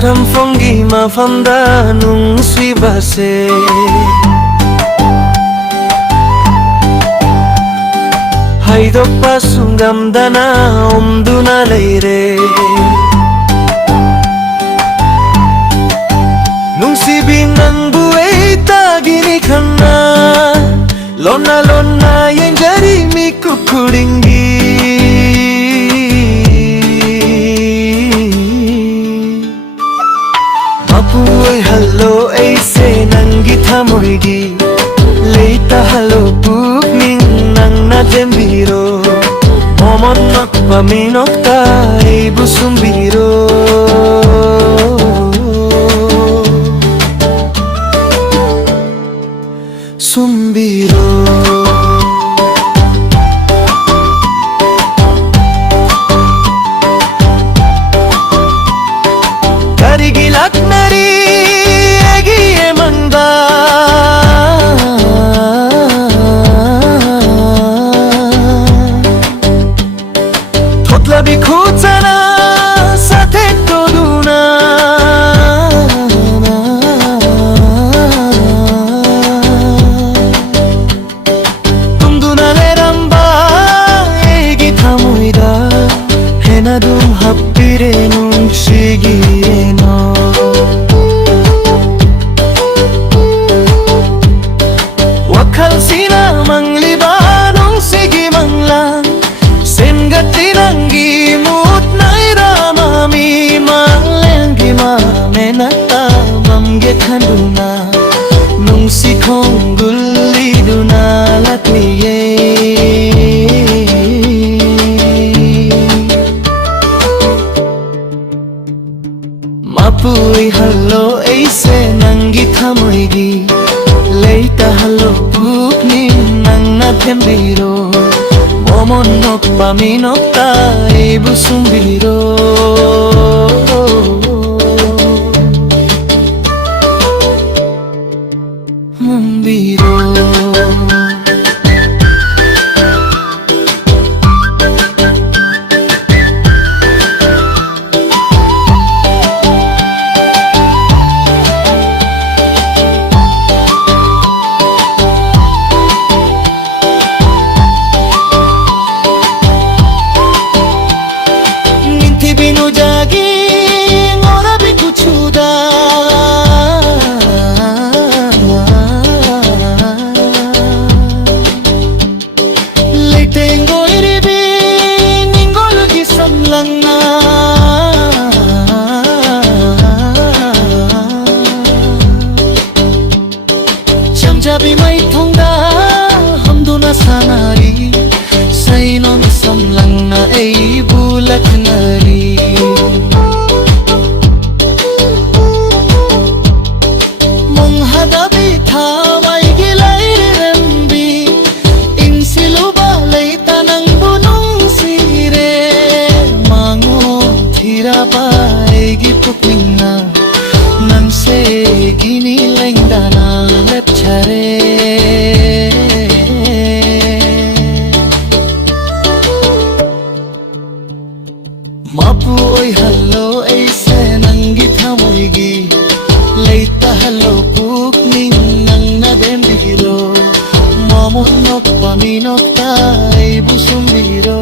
ꯈꯥꯔꯝꯐꯝꯒꯤ ꯃꯐꯝꯗ ꯅꯨꯡꯁꯤꯕꯁꯦ ꯍꯥꯏꯗꯣꯛꯄꯁꯨ ꯉꯝꯗꯅ ꯎꯝꯗꯨꯅ ꯂꯩꯔꯦ ꯅꯨꯡꯁꯤꯕꯤ ꯅꯪꯕꯨ ꯑꯩ ꯇꯥꯒꯤꯅꯤ ꯈꯟꯅ ꯂꯣꯟꯅ ꯂꯣꯟꯅ ꯌꯦꯡꯖꯔꯤ ꯃꯤꯀꯨꯞ ꯈꯨꯗꯤꯡꯒꯤ ꯃꯄꯨ ꯑꯣꯏꯍꯜꯂꯣ ꯑꯩꯁꯦ ꯅꯪꯒꯤ ꯊꯃꯣꯏꯒꯤ ꯂꯩꯇꯍꯜꯂꯣ ꯄꯨꯛꯅꯤꯡ ꯅꯪꯅ ꯊꯦꯝꯕꯤꯔꯣ ꯃꯣꯃꯣꯟ ꯅꯛꯄ ꯃꯤꯅꯣꯛꯇ ꯑꯩꯕꯨ ꯁꯨꯝꯕꯤꯔꯣ ꯁꯨꯝꯕꯤꯔꯣ ꯀꯔꯤꯒꯤ ꯂꯥꯛꯅꯔꯤ ꯑꯩꯒꯤ ꯃꯪꯗ ꯊꯣꯠꯂꯕꯤ ꯈꯨꯠꯁꯥꯅ ꯁꯥꯊꯦꯛꯇꯣꯗꯨꯅ ꯇꯨꯝꯗꯨꯅ ꯂꯩꯔꯝꯕ ꯑꯩꯒꯤ ꯊꯃꯣꯏꯗ ꯍꯦꯟꯅ ꯑꯗꯨꯝ ꯍꯥꯞꯄꯤꯔꯦ ꯅꯨꯡꯁꯤꯒꯤꯔꯦꯅꯣ ꯋꯥꯈꯜꯁꯤꯅ ꯃꯪꯂꯤꯕ ꯅꯨꯡꯁꯤꯒꯤ ꯃꯪꯂꯥꯟ ꯁꯦꯝꯒꯠꯂꯤ ꯅꯪꯒꯤ ꯃꯨꯠꯅꯥꯏꯔꯃꯃꯤ ꯃꯥꯂꯦꯝꯒꯤ ꯃꯥꯃꯦꯅꯛꯇ ꯃꯝꯒꯦ ꯈꯟꯗꯨꯅ ꯅꯨꯡꯁꯤ ꯈꯣꯡꯒꯨꯜꯂꯤꯗꯨꯅ ꯂꯥꯛꯂꯤꯌꯦ ꯃꯄꯨ ꯑꯣꯏꯍꯜꯂꯣ ꯑꯩꯁꯦ ꯅꯪꯒꯤ ꯊꯃꯣꯏꯒꯤ ꯂꯩꯇꯍꯜꯂꯣ ꯄꯨꯛꯅꯤꯡ ꯅꯪꯅ ꯊꯦꯝꯕꯤꯔꯣ ꯃꯣꯃꯣꯟ ꯅꯣꯛꯄ ꯃꯤꯅꯣꯛꯇ ꯑꯩꯕꯨ ꯁꯨꯝꯕꯤꯔꯣ ꯃꯨꯟꯕꯤꯔꯣ 잠잡이 마이통다 함도나 사나리 사이놈 삼랑나 에이 불락나리 몽하다비 타와이기 라이르람비 인실루바 레이타낭 부농시레 망오 티라바 에기 푸킹나 낭세기니 랭다나 lepchare mapu oihallo aise nangi thamoigi leitahalo pukning nangna dembiro momon nokpa minokta aibu sumbiro